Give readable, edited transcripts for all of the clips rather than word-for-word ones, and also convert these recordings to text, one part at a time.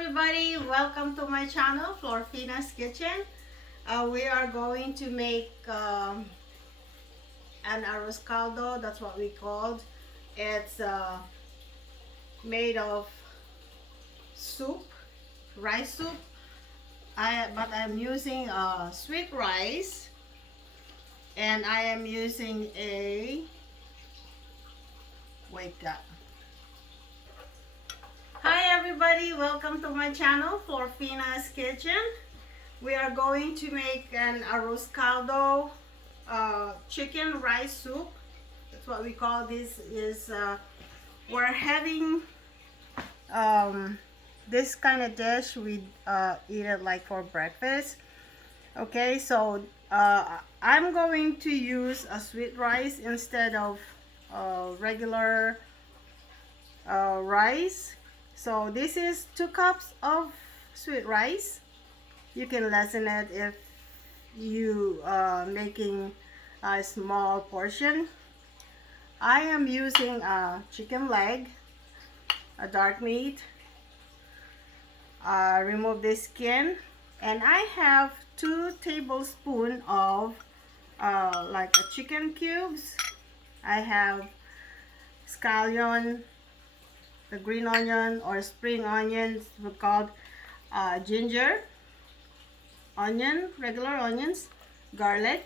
everybody, welcome to my channel, FLORFINA'S Kitchen. We are going to make an arrozcaldo. That's what we called. It's made of soup, rice soup. But I'm using sweet rice, and I am using a Hi everybody, welcome to my channel, FLORFINA'S Kitchen. We are going to make an arrozcaldo chicken rice soup. That's what we call this. We're having this kind of dish. We eat it like for breakfast. Okay, so I'm going to use a sweet rice instead of regular rice. So this is 2 cups of sweet rice. You can lessen it if you making a small portion. I am using a chicken leg, a dark meat. Remove the skin, and I have 2 tablespoons of like a chicken cubes. I have scallion, the green onion or spring onions, we called ginger, onion, regular onions, garlic,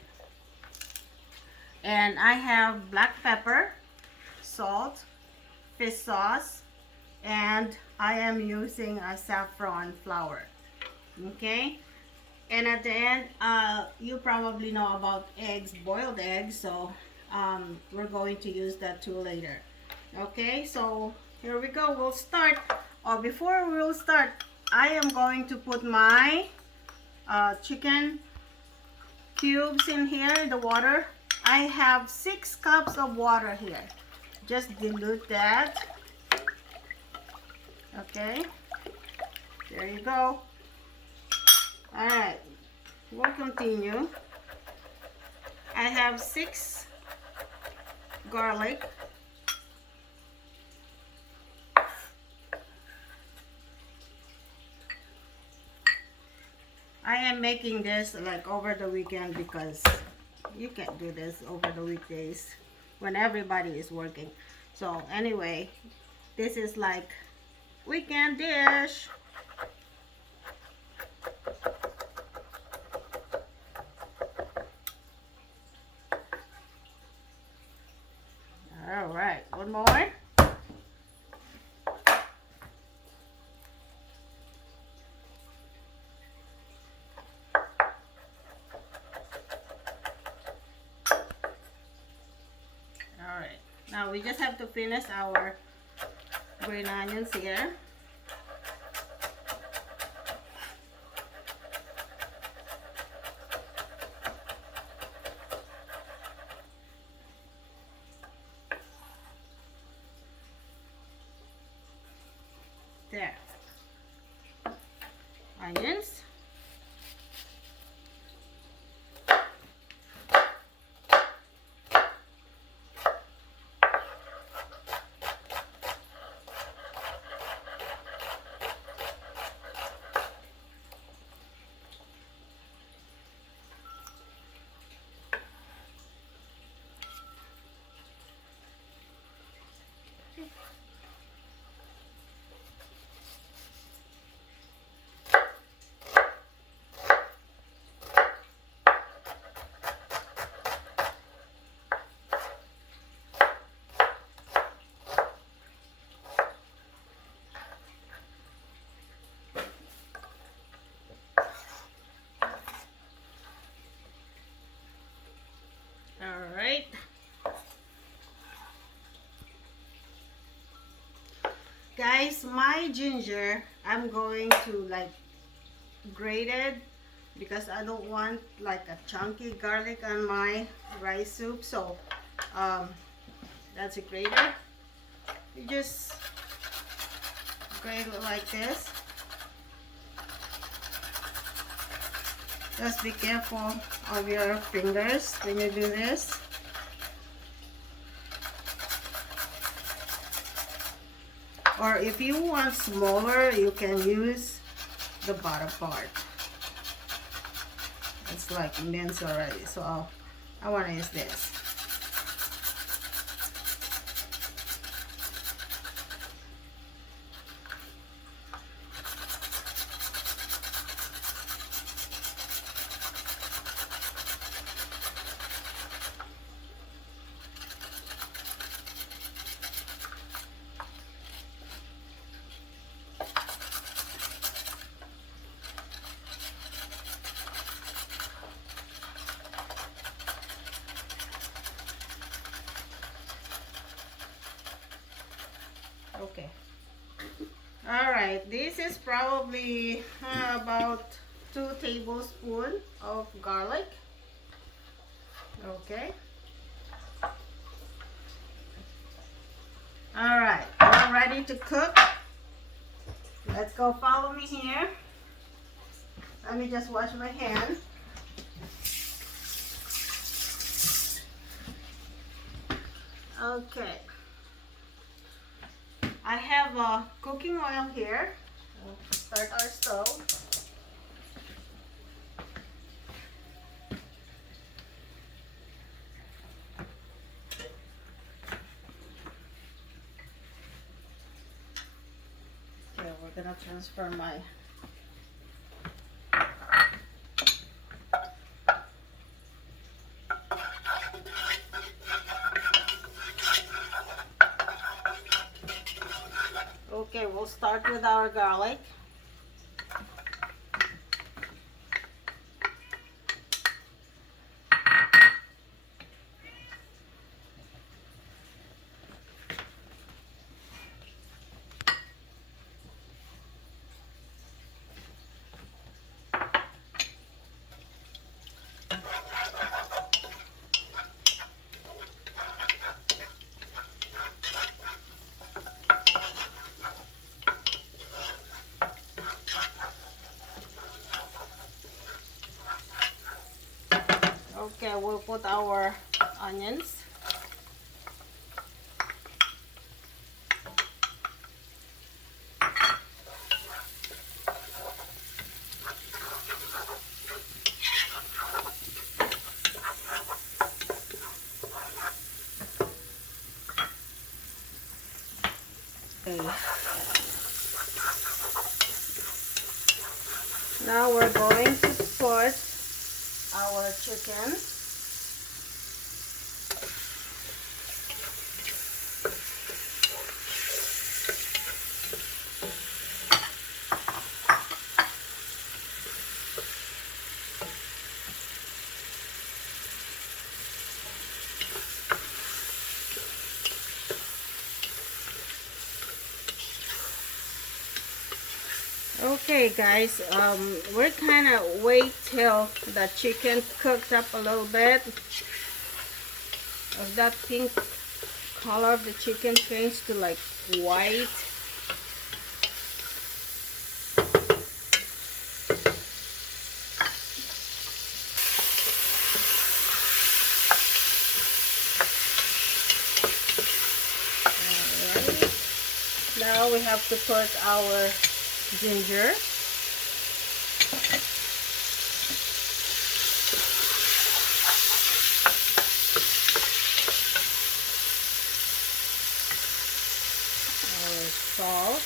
and I have black pepper, salt, fish sauce, and I am using a saffron flour. Okay, and at the end, you probably know about eggs, boiled eggs, so we're going to use that too later. Okay, so here we go. We'll start. Before we'll start, I am going to put my chicken cubes in here, the water. I have 6 cups of water here. Just dilute that. Okay, there you go. All right, we'll continue. I have 6 garlic. I am making this like over the weekend because you can't do this over the weekdays when everybody is working. So anyway, this is like weekend dish. All right, one more. Now we just have to finish our green onions here. There. Onions. All right. Guys, my ginger, I'm going to like grate it because I don't want like a chunky garlic on my rice soup. So that's a grater. You just grate it like this. Just be careful of your fingers when you do this. Or if you want smaller, you can use the bottom part. It's like minced already, so I want to use this. Okay. All right. This is probably about 2 tablespoons of garlic. Okay. All right. We're ready to cook. Let's go. Follow me here. Let me just wash my hands. Okay. I have cooking oil here. We'll start our stove. Okay, we're gonna transfer my Okay, we'll start with our garlic. Okay, we'll put our onions. Okay. Now we're going to put our chicken. Okay guys, we're kind of wait till the chicken cooks up a little bit. Of that pink color of the chicken change to like white. Alright. Now we have to put our ginger. Our salt,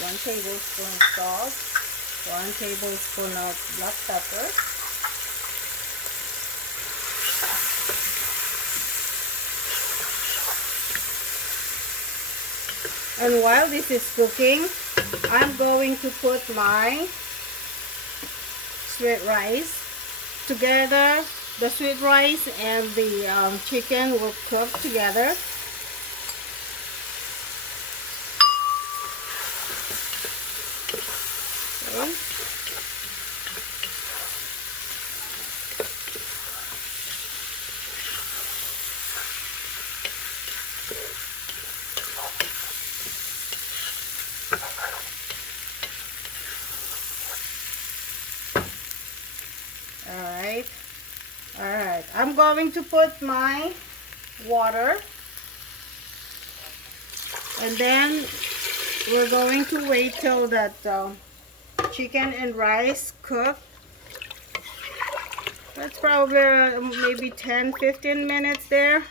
1 tablespoon salt, 1 tablespoon of black pepper. And while this is cooking, I'm going to put my sweet rice. Together, the sweet rice and the chicken will cook together. Okay. Alright, I'm going to put my water, and then we're going to wait till that chicken and rice cook. That's probably maybe 10-15 minutes there.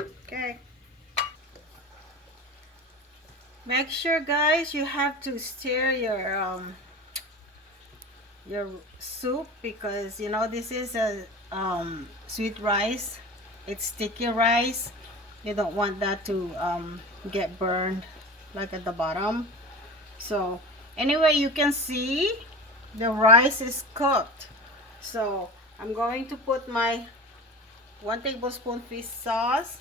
Okay. Make sure, guys, you have to stir your soup, because you know this is a sweet rice. It's sticky rice. You don't want that to get burned like at the bottom. So anyway, you can see the rice is cooked. So I'm going to put my 1 tablespoon fish sauce,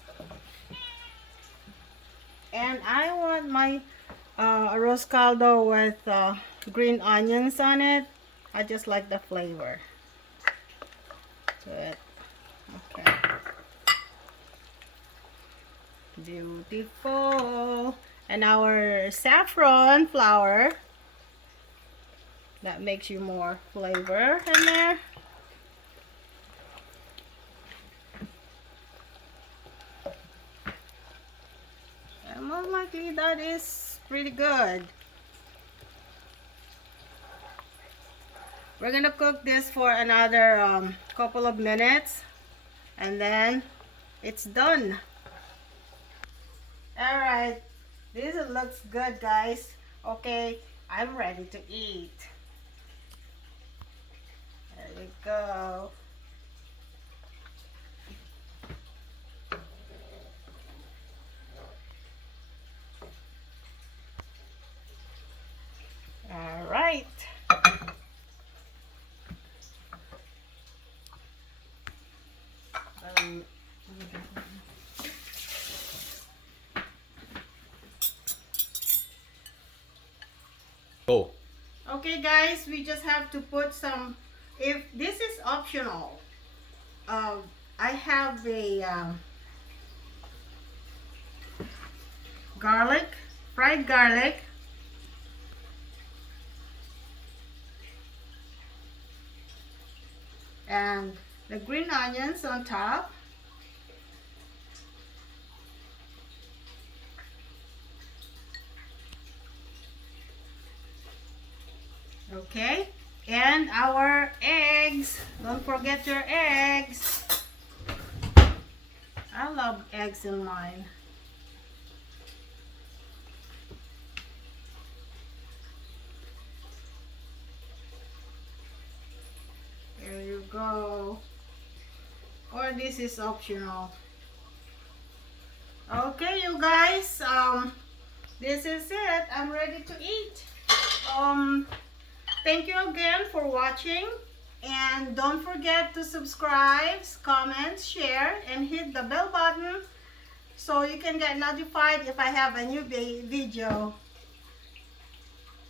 and I want my arrozcaldo with green onions on it. I just like the flavor to it. Okay. Beautiful. And our saffron flour, that makes you more flavor in there. And most likely that is pretty good. We're gonna cook this for another couple of minutes, and then it's done. Alright, this looks good, guys. Okay, I'm ready to eat. There we go. Alright. Oh. Okay, guys, we just have to put some, if this is optional, I have a garlic, fried garlic, and the green onions on top. Okay, and our eggs. Don't forget your eggs. I love eggs in mine. There you go. Or this is optional. Okay, you guys, this is it. I'm ready to eat. Thank you again for watching, and don't forget to subscribe, comment, share, and hit the bell button so you can get notified if I have a new video.